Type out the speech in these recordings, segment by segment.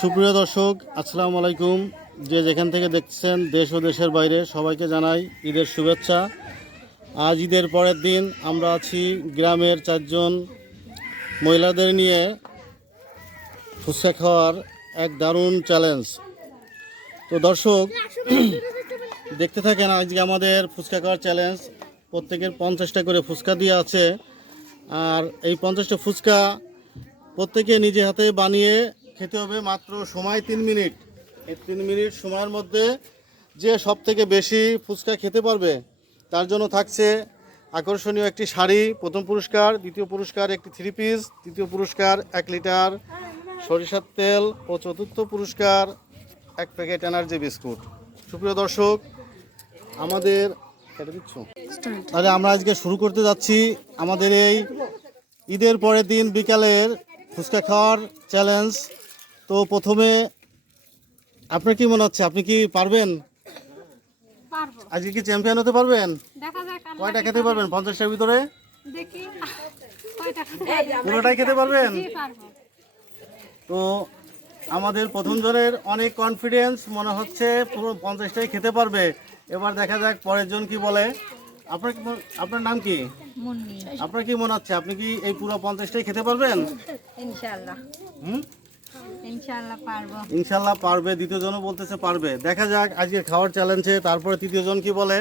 সুপ্রিয় দর্শক, আসসালামু আলাইকুম। যে যেখান থেকে দেখছেন দেশ ও দেশের বাইরে, সবাইকে জানাই ঈদের শুভেচ্ছা। আজ ঈদের পরের দিন আমরা আছি গ্রামের চারজন মহিলাদের নিয়ে ফুচকা খাওয়ার এক দারুণ চ্যালেঞ্জ। তো দর্শক দেখতে থাকেন আজকে আমাদের ফুচকা খাওয়ার চ্যালেঞ্জ। প্রত্যেকের 50টা করে ফুচকা দিয়ে আছে, আর এই 50টা ফুচকা প্রত্যেকে নিজে হাতে বানিয়ে খেতে হবে। মাত্র সময় 3 মিনিট। এই 3 মিনিট সময়ের মধ্যে যে সব থেকে বেশি ফুচকা খেতে পারবে তার জন্য থাকছে আকর্ষণীয় একটি শাড়ি প্রথম পুরস্কার, দ্বিতীয় পুরস্কার একটি 3 পিস, তৃতীয় পুরস্কার 1 লিটার সরিষার তেল ও চতুর্থ পুরস্কার 1 প্যাকেট এনার্জি বিস্কুট। সুপ্রিয় দর্শক, আমাদের তাহলে আমরা আজকে শুরু করতে যাচ্ছি আমাদের এই ঈদের পরের দিন বিকালের ফুচকা খাওয়ার চ্যালেঞ্জ। তো প্রথমে আপনার কি মনে হচ্ছে, আপনি কি পারবেন? আজকে কি চ্যাম্পিয়ন হতে পারবেন? কয়টা খেতে পারবেন 50টার ভিতরে? পুরোটাই খেতে পারবেন? তো আমাদের প্রথম জনের অনেক কনফিডেন্স, মনে হচ্ছে পুরো 50টাই খেতে পারবে। এবার দেখা যাক পরের জন কি বলে। আপনার নাম কি? আপনার কি মনে হচ্ছে, আপনি কি এই পুরো 50টাই খেতে পারবেন? ইনশাআল্লাহ। ইনশাআল্লাহ পারবো। ইনশাআল্লাহ পারবে। দ্বিতীয় জনও বলতেছে পারবে। দেখা যাক আজকে খাওয়ার চ্যালেঞ্জে তারপরে তৃতীয় জন কি বলে।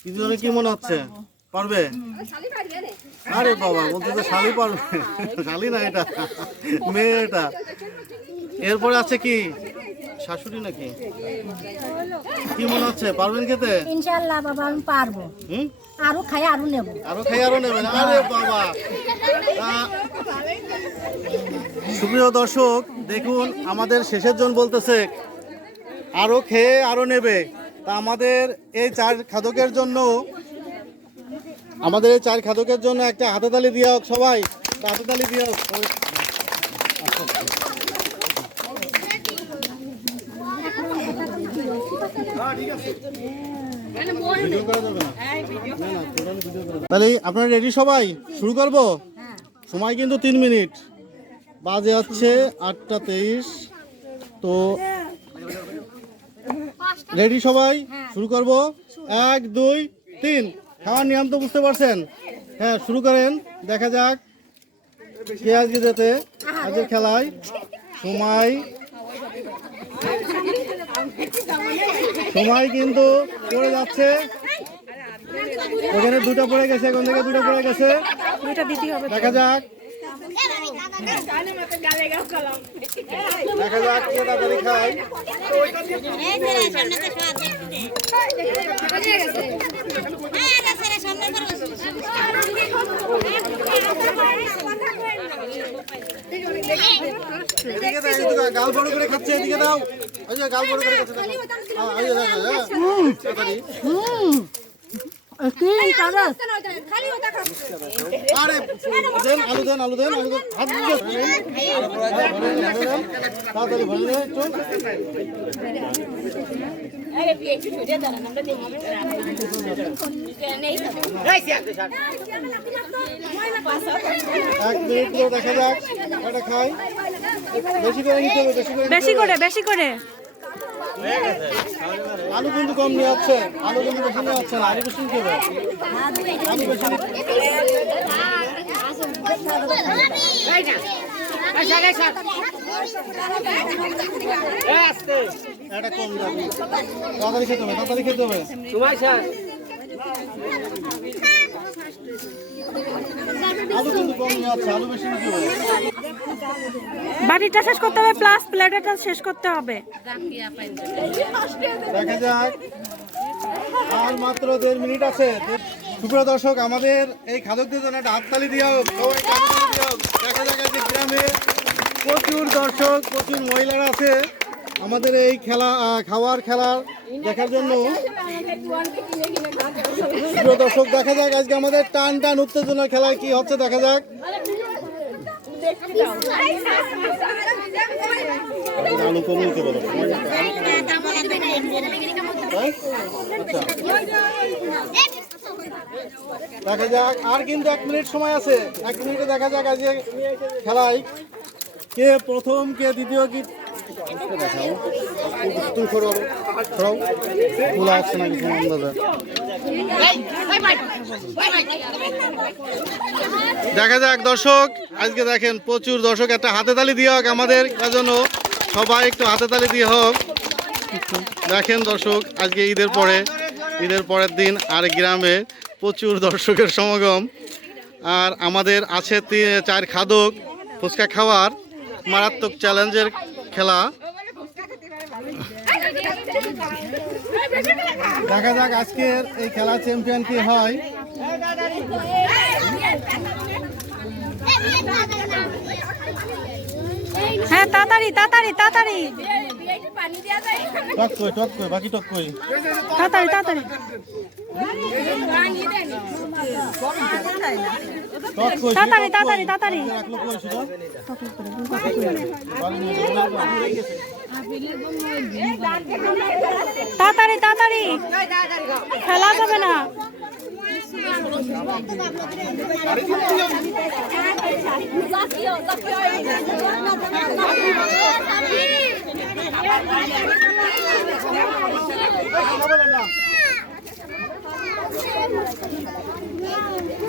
তৃতীয় জনে কি মনে হচ্ছে, পারবে? আরে বাবা, বলতেছে শালি পারবে। শালি না, এটা মেয়ে। এটা এরপরে আছে কি, শাশুড়ি নাকি? কি মনে হচ্ছে, পারবেন খেতে? ইনশাআল্লাহ বাবা, আমি পারবো। আরো খাই আরো নেব। আরো খাই আরো নেবেন? আরে বাবা। সুপ্রিয় দর্শক, দেখুন আমাদের শেষের জন বলতেছে আরো খেয়ে আরো নেবে। তা আমাদের এই চার খাদকের জন্য একটা হাততালি দিয়ে হোক সবাই। হাততালি দিয়ে হোক। তাহলে আপনারা রেডি সবাই? শুরু করবো। সময় কিন্তু 3 মিনিট। বাজে হচ্ছে 8টা 23। তো রেডি সবাই? শুরু করব। 1 2 3। খাওয়ার নিয়ম তো বুঝতে পারছেন? হ্যাঁ, শুরু করেন। দেখা যাক কে আজকে যেতে আজকের খেলায়। সময় কিন্তু পড়ে যাচ্ছে। ওখানে 2টা পড়ে গেছে, এখান থেকে 2টা পড়ে গেছে। দেখা যাক কে তাড়াতাড়ি খায়। গাল বড় করে খাচ্ছে, এদিকে দাও। গাল বড় করে খাচ্ছে। আরে দেন, আলু দেন, আলু দেন, আলু দেন। তাড়াতাড়ি ভরে একটু। দেখা যাক এটা খাই। বেশি করে নিতে হবে, বেশি করে। আলু কিন্তু কম নিয়ে যাচ্ছে, আলু কিন্তু বেশি নিয়ে যাচ্ছে না। আলু বেশি নিতে হবে, আলু বেশি এটা কম যাবে। তাড়াতাড়ি খেতে হবে, তাড়াতাড়ি খেতে হবে। আলু কিন্তু কম নিয়ে যাচ্ছে, আলু বেশি নিতে হবে। বাটিটা শেষ করতে হবে, প্লাস প্লেটটা শেষ করতে হবে। দেখা যাক, আর মাত্র 1.5 মিনিট আছে। সুপ্রিয় দর্শক, আমাদের এই খাদকদের জন্য একটা হাততালি দিয়ে হোক। দেখা যাক আজকে গ্রামে প্রচুর দর্শক, প্রচুর মহিলারা আছে আমাদের এই খাওয়ার খেলা দেখার জন্য। সুপ্রিয় দর্শক, দেখা যাক আজকে আমাদের টান উত্তেজনার খেলায় কি হচ্ছে। দেখা যাক। আলু কম নিতে পারো। দেখা যাক, আর কিন্তু 1 মিনিট সময় আছে। 1 মিনিটে দেখা যাক আজকে খেলায় কে প্রথম কে দ্বিতীয় কি দেখাও তুমি সরাও খোলা আসছে না কিছু আন্দাজে দেখা যাক দর্শক আজকে দেখেন প্রচুর দর্শক একটা হাতে তালি দিয়ে হোক আমাদের জন্য সবাই একটু হাতে তালি দিয়ে হোক দেখেন দর্শক আজকে ঈদের পরের দিন আর গ্রামে প্রচুর দর্শকের সমাগম আর আমাদের আছে 4 খাদক ফুচকা খাওয়ার মারাত্মক চ্যালেঞ্জের খেলা দেখা যাক আজকের এই খেলা চ্যাম্পিয়ন কি হয় হ্যাঁ তাড়াতাড়ি তাড়াতাড়ি তাড়াতাড়ি টক কই বাকি টক কই তাড়াতাড়ি তাড়াতাড়ি টক কই তাড়াতাড়ি তাড়াতাড়ি তাড়াতাড়ি রাখলো কই সেটা তাড়াতাড়ি তাড়াতাড়ি খেলা যাবে না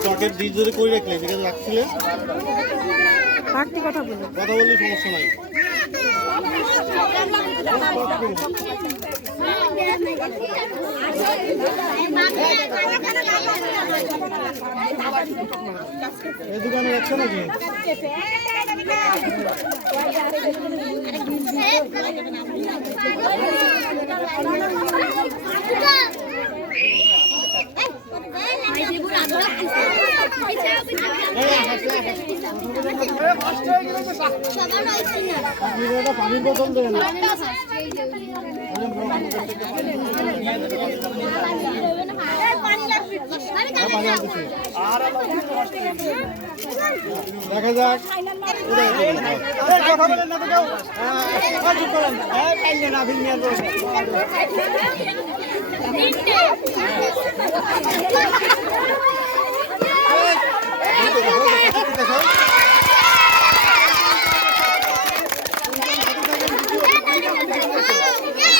টকের ডিশ ধরে করে রাখলে যেখানে রাখছিলে কথা বলি সমস্যা নাই এই দোকানে রাখছো নাকি পানির বোতল দেন দেখা যাক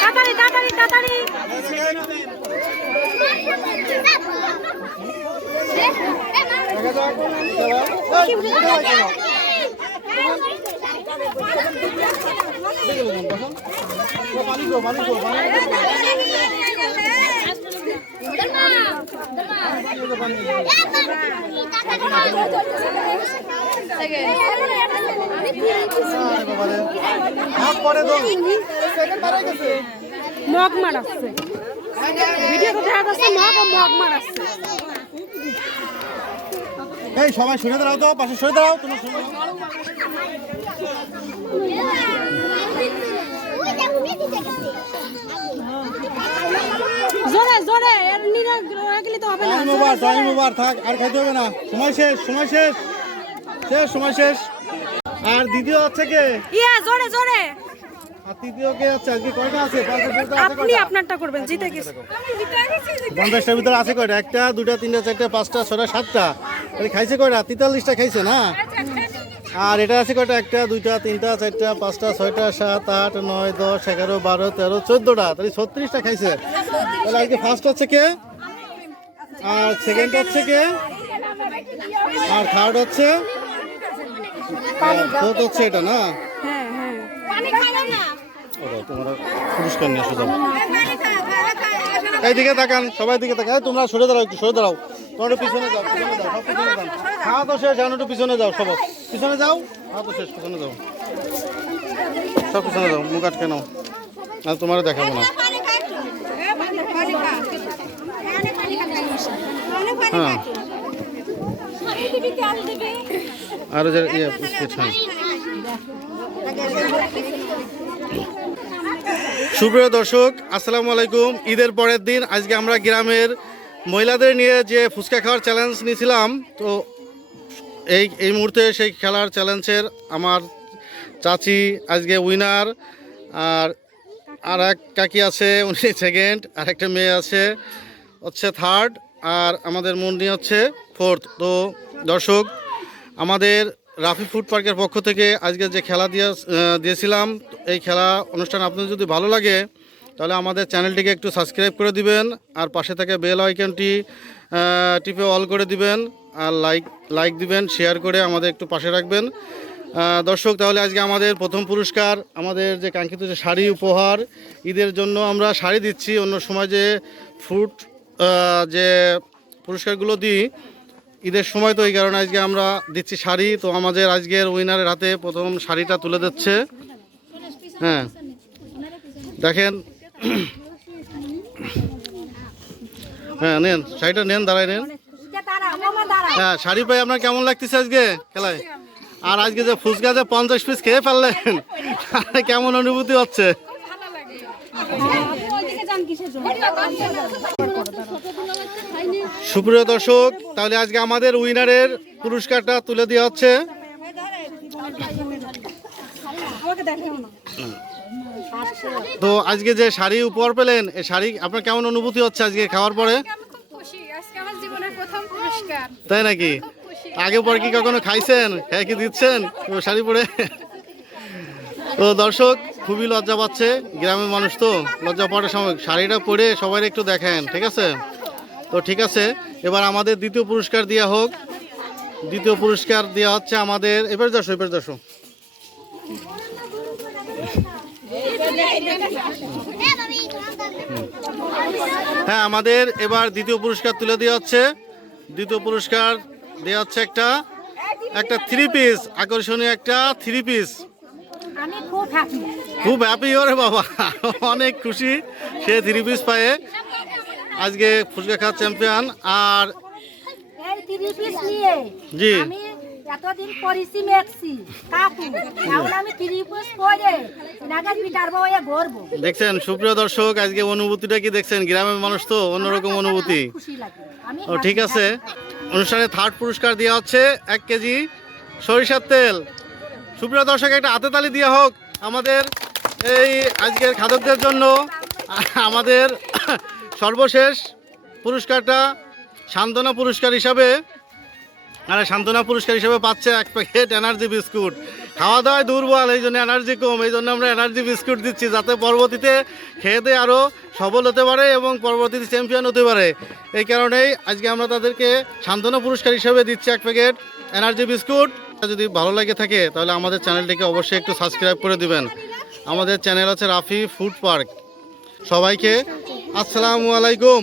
তাড়াতাড়ি তাড়াতাড়ি তাড়াতাড়ি মগ মারাচ্ছে ভিডিওতে দেখা যাচ্ছে মগ মারাচ্ছে এই সবাই সরে দাঁড়াও তো পাশে সরে দাঁড়াও তুমি সরে দাঁড়াও জোরে জোরে এর নিরা গেলে তো হবে না টাইম ওভার থাক আর খাইতে হবে না সময় শেষ আর দ্বিতীয় হচ্ছে কে ইয়া জোরে জোরে আর তৃতীয় কে হচ্ছে আজকে কয়টা আছে আপনি আপনারটা করবেন জিতে গেছে 50টার ভিতরে আছে কয়টা 1টা 2টা 3টা 4টা 5টা 6টা 7টা খাইছে কয়টা 43টা খাইছে না আর এটা আছে কয়টা 1টা 2টা 3টা 4টা 5টা 6টা 7 8 9 10 11 12 13 14টা তাহলে 36টা খাইছে তাহলে আজকে ফার্স্ট হচ্ছে কে আর সেকেন্ড হচ্ছে কে আর থার্ড হচ্ছে ফোর্থ হচ্ছে এটা না হ্যাঁ হ্যাঁ তোমরা পুরস্কার নিয়ে আসো যাও এইদিকে তাকান সবাই দিকে তাকান তোমরা সরে দাঁড়াও একটু সরে দাঁড়াও তোমরা পিছনে যাও সব পিছনে যাও খাওয়া তো শেষ এখন একটু পিছনে যাও সব পিছনে যাও খাওয়া তো শেষ পিছনে যাও সব পিছনে যাও মুখ আটকে নাও আর তোমার দেখাবো না হ্যাঁ আরো যে সুপ্রিয় দর্শক আসসালামু আলাইকুম ঈদের পরের দিন আজকে আমরা গ্রামের মহিলাদের নিয়ে যে ফুচকা খাওয়ার চ্যালেঞ্জ নিয়েছিলাম তো এই মুহূর্তে সেই খেলার চ্যালেঞ্জের আমার চাচি আজকে উইনার আর এক কাকি আছে উনি সেকেন্ড আর একটা মেয়ে আছে হচ্ছে থার্ড আর আমাদের মুন্নি হচ্ছে ফোর্থ তো দর্শক আমাদের রাফি ফুড পার্কের পক্ষ থেকে আজকে যে খেলা দিয়েছিলাম, এই খেলা অনুষ্ঠান আপনাদের যদি ভালো লাগে তাহলে আমাদের চ্যানেলটিকে একটু সাবস্ক্রাইব করে দিবেন, আর পাশে থেকে বেল আইকনটি টিপে অল করে দিবেন, আর লাইক দিবেন, শেয়ার করে আমাদের একটু পাশে রাখবেন। দর্শক, তাহলে আজকে আমাদের প্রথম পুরস্কার, আমাদের যে কাঙ্ক্ষিত যে শাড়ি উপহার, ঈদের জন্য আমরা শাড়ি দিচ্ছি। অন্য সময় যে ফুড যে পুরস্কারগুলো দিই ঈদের সময়, তো এই কারণে আজকে আমরা দিচ্ছি শাড়ি। তো আমাদের আজকের উইনারের হাতে প্রথম শাড়িটা তুলে দিচ্ছে। হ্যাঁ, দেখেন। হ্যাঁ, নেন শাড়িটা, নেন, দাঁড়ায় নেন। হ্যাঁ, শাড়ি পাই আপনার কেমন লাগতেছে আজকে খেলায়? আর আজকে যে ফুচকা যে 50 পিস খেয়ে ফেললেন, কেমন অনুভূতি হচ্ছে? সুপ্রিয় দর্শক, তাহলে আজকে আমাদের উইনারের পুরস্কারটা তুলে দেওয়া হচ্ছে। তো আজকে যে শাড়ি উপহার পেলেন, এই শাড়ি আপনার কেমন অনুভূতি হচ্ছে আজকে খাওয়ার পরে? তাই নাকি? আগে পরে কি কখনো খাইছেন? হ্যাঁ, কি দিচ্ছেন শাড়ি পরে? তো দর্শক, খুবই লজ্জা পাচ্ছে, গ্রামের মানুষ তো লজ্জা পাওয়ার সময় শাড়িটা পরে সবাই একটু দেখেন, ঠিক আছে? তো ঠিক আছে, এবার আমাদের দ্বিতীয় পুরস্কার দেওয়া হোক। দ্বিতীয় পুরস্কার দেওয়া হচ্ছে আমাদের, এবার দর্শক। হ্যাঁ, আমাদের এবার দ্বিতীয় পুরস্কার তুলে দেওয়া হচ্ছে। দ্বিতীয় পুরস্কার দেওয়া হচ্ছে একটা 3 পিস, আকর্ষণীয় একটা 3 পিস। খুব হ্যাপি, ওরে বাবা, অনেক খুশি সে 3 পিস পায়ে। আজকে ফুচকা খাওয়ার চ্যাম্পিয়ন। আর জি, এতদিন পরিশ্রম মেক্সি কাকু, এখন আমি 3 পিস পরে নাগাদ বিটারবো হয়ে ঘুরবো। দেখছেন সুপ্রিয় দর্শক, আজকে অনুভূতিটা কি দেখছেন? গ্রামের মানুষ তো অন্যরকম অনুভূতি। খুশি লাগে। ও ঠিক আছে, অনুষ্ঠানে থার্ড পুরস্কার দেওয়া হচ্ছে 1 কেজি সরিষার তেল। সুপ্রিয় দর্শক, একটা হাতে তালি দেওয়া হোক আমাদের এই আজকের খাদকদের জন্য। আমাদের সর্বশেষ পুরস্কারটা সান্ত্বনা পুরস্কার হিসাবে, সান্ত্বনা পুরস্কার হিসেবে পাচ্ছে 1 প্যাকেট এনার্জি বিস্কুট। খাওয়া দাওয়ায় দুর্বল, এই জন্য এনার্জি কম, এই জন্য আমরা এনার্জি বিস্কুট দিচ্ছি, যাতে পরবর্তীতে খেয়ে দিয়ে আরও সবল হতে পারে এবং পরবর্তীতে চ্যাম্পিয়ন হতে পারে। এই কারণেই আজকে আমরা তাদেরকে সান্ত্বনা পুরস্কার হিসেবে দিচ্ছি 1 প্যাকেট এনার্জি বিস্কুট। যদি ভালো লাগে থাকে তাহলে আমাদের চ্যানেলটিকে অবশ্যই একটু সাবস্ক্রাইব করে দিবেন। আমাদের চ্যানেল আছে রাফি ফুড পার্ক। সবাইকে আসসালামু আলাইকুম।